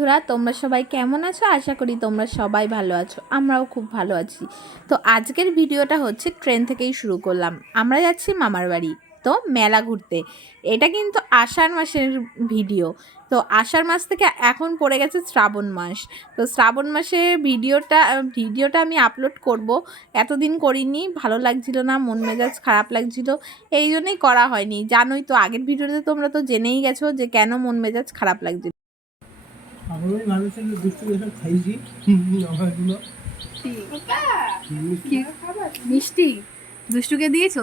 বন্ধুরা, তোমরা সবাই কেমন আছো? আশা করি তোমরা সবাই ভালো আছো। আমরাও খুব ভালো আছি। তো আজকের ভিডিওটা হচ্ছে ট্রেন থেকেই শুরু করলাম। আমরা যাচ্ছি মামার বাড়ি, তো মেলা ঘুরতে। এটা কিন্তু আষাঢ় মাসের ভিডিও। তো আষাঢ় মাস থেকে এখন পড়ে গেছে শ্রাবণ মাস। তো শ্রাবণ মাসে ভিডিওটা ভিডিওটা আমি আপলোড করব। এতদিন করিনি, ভালো লাগছিল না, মন মেজাজ খারাপ লাগছিল। এই জন্যই করা হয়নি। জানোই তো, আগের ভিডিওতে তোমরা তো জেনেই গেছো যে কেন মন মেজাজ খারাপ লাগছিল। আমি মানুষের দুষ্টু এসব খাইছি। আমারগুলো মিষ্টি। দুষ্টুকে দিয়েছ?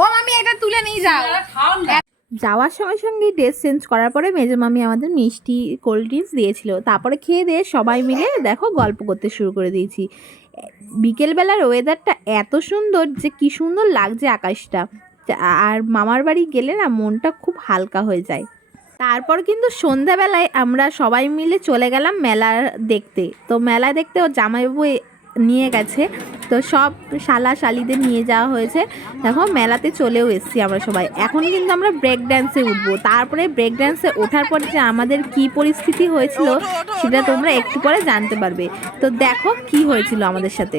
ও মামি এটা তুলে নিয়ে যাও। যাওয়ার সঙ্গে সঙ্গে ড্রেস চেঞ্জ করার পরে মেজো মামি আমাদের মিষ্টি কোল্ড ড্রিঙ্কস দিয়েছিল। তারপরে খেয়ে দিয়ে সবাই মিলে দেখো গল্প করতে শুরু করে দিয়েছি। বিকেলবেলার ওয়েদারটা এত সুন্দর যে কি সুন্দর লাগছে আকাশটা। আর মামার বাড়ি গেলে না মনটা খুব হালকা হয়ে যায়। তারপর কিন্তু সন্ধ্যাবেলায় আমরা সবাই মিলে চলে গেলাম মেলা দেখতে। তো মেলা দেখতে ও জামাইবাবু নিয়ে গেছে। তো সব শালা শালিদের নিয়ে যাওয়া হয়েছে। দেখো মেলাতে চলেও এসেছি আমরা সবাই। এখন কিন্তু আমরা ব্রেক ড্যান্সে উঠবো। তারপরে ব্রেক ড্যান্সে ওঠার পর যে আমাদের কি পরিস্থিতি হয়েছিল সেটা তোমরা একটু পরে জানতে পারবে। তো দেখো কি হয়েছিল আমাদের সাথে।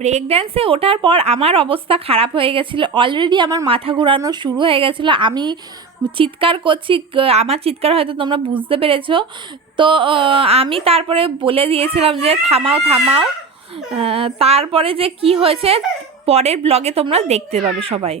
ব্রেক ড্যান্সে ওঠার পর আমার অবস্থা খারাপ হয়ে গেছিল। অলরেডি আমার মাথা ঘোরানো শুরু হয়ে গেছিল। আমি চিৎকার করছি আমার চিৎকার হয়তো তোমরা বুঝতে পেরেছ। তো আমি তারপরে বলে দিয়েছিলাম যে, থামাও থামাও। তারপরে যে কি হয়েছে, পরের ব্লগে তোমরা দেখতে পাবে সবাই।